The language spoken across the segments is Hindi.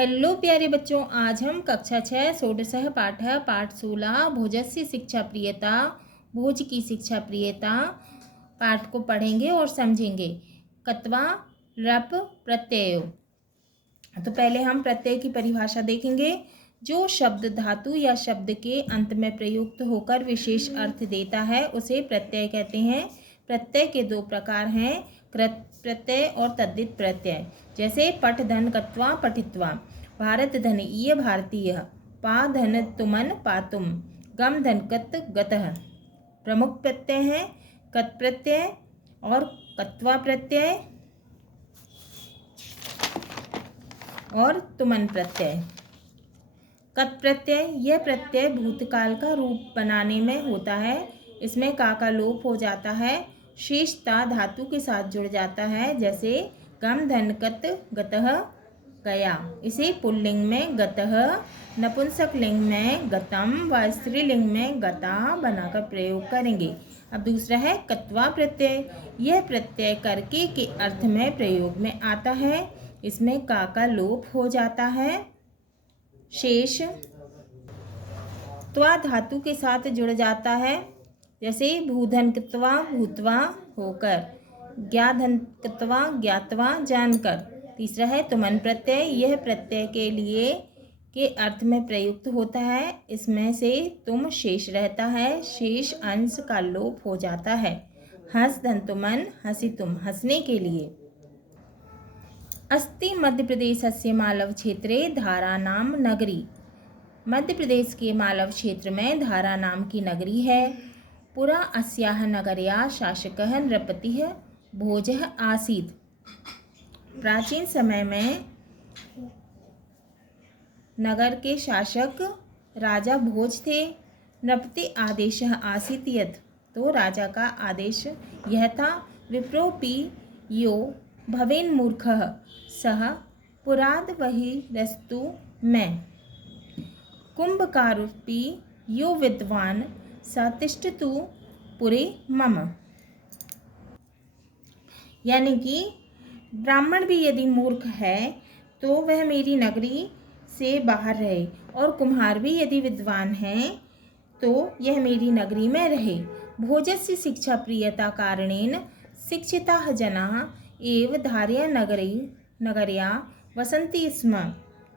हेलो प्यारे बच्चों, आज हम कक्षा 6 षोडशः पाठः पाठ 16 भोजस्य शिक्षा प्रियता, भोज की शिक्षा प्रियता पाठ को पढ़ेंगे और समझेंगे। कत्वा रप प्रत्ययो। तो पहले हम प्रत्यय की परिभाषा देखेंगे। जो शब्द धातु या शब्द के अंत में प्रयुक्त होकर विशेष अर्थ देता है उसे प्रत्यय कहते हैं। प्रत्यय के दो प्रकार हैं, कृत प्रत्यय और तद्धित प्रत्यय। जैसे पठ धन कत्वा पठित्वा, भारत धन इय भारतीय, पा धन तुमन पातुम, गम धन कत गतः। प्रमुख प्रत्यय हैं कत प्रत्यय और कत्वा प्रत्यय और तुमन प्रत्यय। कत प्रत्यय, यह प्रत्यय भूतकाल का रूप बनाने में होता है। इसमें का लोप हो जाता है, शेष ता धातु के साथ जुड़ जाता है। जैसे गम धन कत गतः गया, इसे पुल्लिंग में गतः, नपुंसक लिंग में गतम व स्त्रीलिंग में गता बनाकर प्रयोग करेंगे। अब दूसरा है कत्वा प्रत्यय। यह प्रत्यय करके के अर्थ में प्रयोग में आता है। इसमें का लोप हो जाता है, शेष त्वा धातु के साथ जुड़ जाता है। जैसे भूधन कृत्वा भूतवा होकर, ज्ञाधन कृत्वा ज्ञातवा जानकर। तीसरा है तुमन प्रत्यय। यह प्रत्यय के लिए के अर्थ में प्रयुक्त होता है। इसमें से तुम शेष रहता है, शेष अंश का लोप हो जाता है। हंस धन तुमन हंसी तुम, हंसने के लिए। अस्ति मध्य प्रदेशस्य मालव क्षेत्रे धारा नाम नगरी। मध्य प्रदेश के मालव क्षेत्र में धारा नाम की नगरी है। पुरा अस्याह नगर्या शासकः नृपतिः भोजः आसीत्। प्राचीन समय में नगर के शासक राजा भोज थे। नृपति आदेशः आसीत् यत्, तो राजा का आदेश यह था, विप्रोपि यो भवेन् मूर्खः सः पुराद वही रस्तु में, कुंभकारोपि यो विद्वान् स तिष्ठतु पुरे मम। यानी कि ब्राह्मण भी यदि मूर्ख है तो वह मेरी नगरी से बाहर रहे, और कुम्हार भी यदि विद्वान है तो यह मेरी नगरी में रहे। भोजस्य शिक्षा प्रियता कारणेन शिक्षिताः जनाः एव धार्या नगर्या वसन्ति स्म।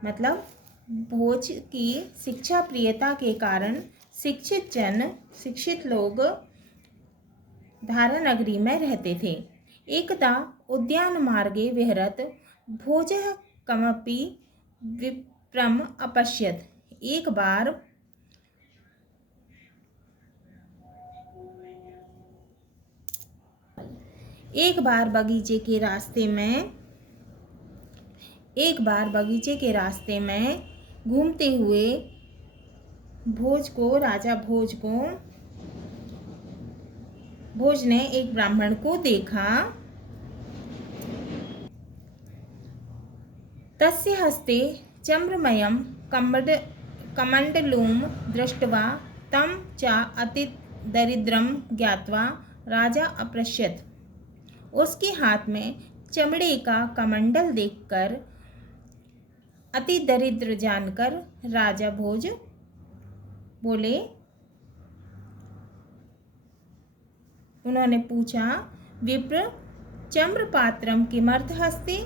मतलब भोज की शिक्षा प्रियता के कारण शिक्षित लोग धारा नगरी में रहते थे। एकदा उद्यान मार्गे विहरत भोजः कमपि विप्रम अपश्यत्। एक बार बगीचे के रास्ते में घूमते हुए भोज ने एक ब्राह्मण को देखा। तस्य हस्ते चम्रमयं कमण्डलूं दृष्ट्वा तं च अति दरिद्रं ज्ञात्वा राजा अपृच्छत्। उसके हाथ में चमड़े का कमंडल देखकर, अति दरिद्र जानकर राजा भोज बोले, उन्होंने पूछा, विप्र चम्रपात्रम किमर्थ हस्ते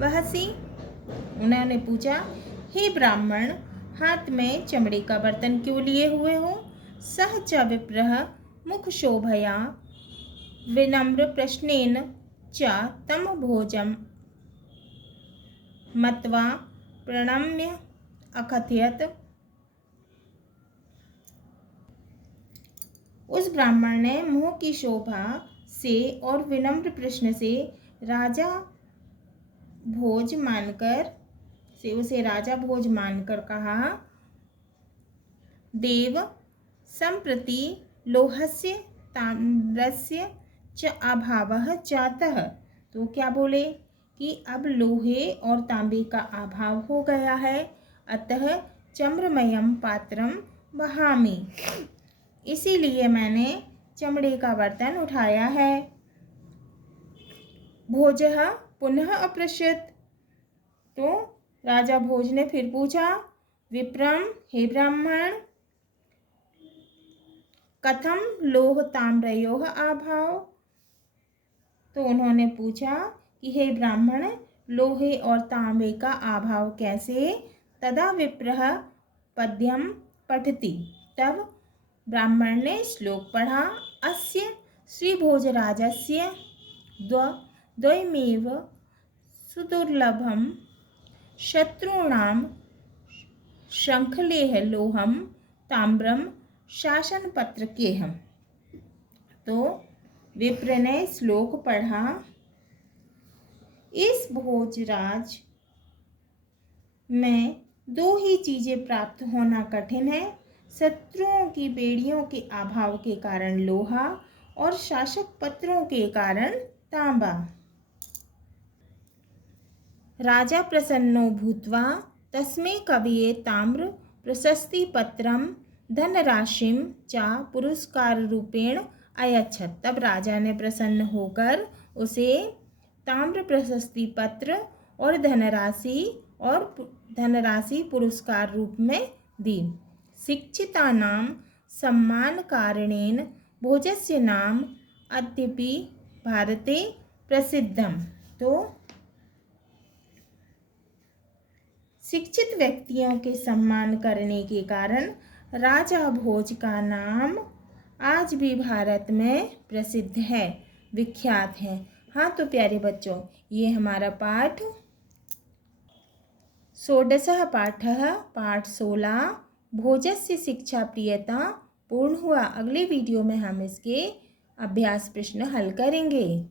वहसि। उन्होंने पूछा, हे ब्राह्मण, हाथ में चमड़े का बर्तन क्यों लिए हुए हो? सह च विप्रः मुख शोभया विनम्र प्रश्नेन च तम भोजम मत्वा प्रणम्य अकथयत्। उस ब्राह्मण ने मुंह की शोभा से और विनम्र प्रश्न से उसे राजा भोज मानकर कहा, देव संप्रति लोहस्य ताम्रस्य च अभावः जातः। तो क्या बोले कि अब लोहे और तांबे का अभाव हो गया है, अतः चम्रमयम पात्रम वहामि, इसीलिए मैंने चमड़े का बर्तन उठाया है। भोजः पुनः अपृच्छत्, तो राजा भोज ने फिर पूछा, विप्रम, हे ब्राह्मण, कथम लोह ताम्रयोः आभाव। तो उन्होंने पूछा कि हे ब्राह्मण, लोहे और तांबे का आभाव कैसे। तदा विप्रः पद्यम पठति। तब ब्राह्मण ने श्लोक पढ़ा। अस्य श्रीभोजराजस्य द्वयमेव सुदुर्लभम शत्रूणां शंखलेह लोहम ताम्रम शासनपत्रकेहम्। तो विप्र ने श्लोक पढ़ा, इस भोजराज में दो ही चीजें प्राप्त होना कठिन है, शत्रुओं की बेड़ियों के अभाव के कारण लोहा और शासक पत्रों के कारण तांबा। राजा प्रसन्नो भूत्वा तस्मै कवये ताम्र प्रशस्ति पत्रम धनराशिम च पुरस्कार रूपेण अयच्छत्। तब राजा ने प्रसन्न होकर उसे ताम्र प्रशस्ति पत्र और धनराशि पुरस्कार रूप में दी। शिक्षितानां सम्मान कारणेन भोजस्य नाम अद्यपि भारते प्रसिद्धम। तो शिक्षित व्यक्तियों के सम्मान करने के कारण राजा भोज का नाम आज भी भारत में प्रसिद्ध है, विख्यात है। हाँ तो प्यारे बच्चों, ये हमारा पाठ 16 पाठः पाठ 16 भोजस्य शिक्षा प्रियता पूर्ण हुआ। अगले वीडियो में हम इसके अभ्यास प्रश्न हल करेंगे।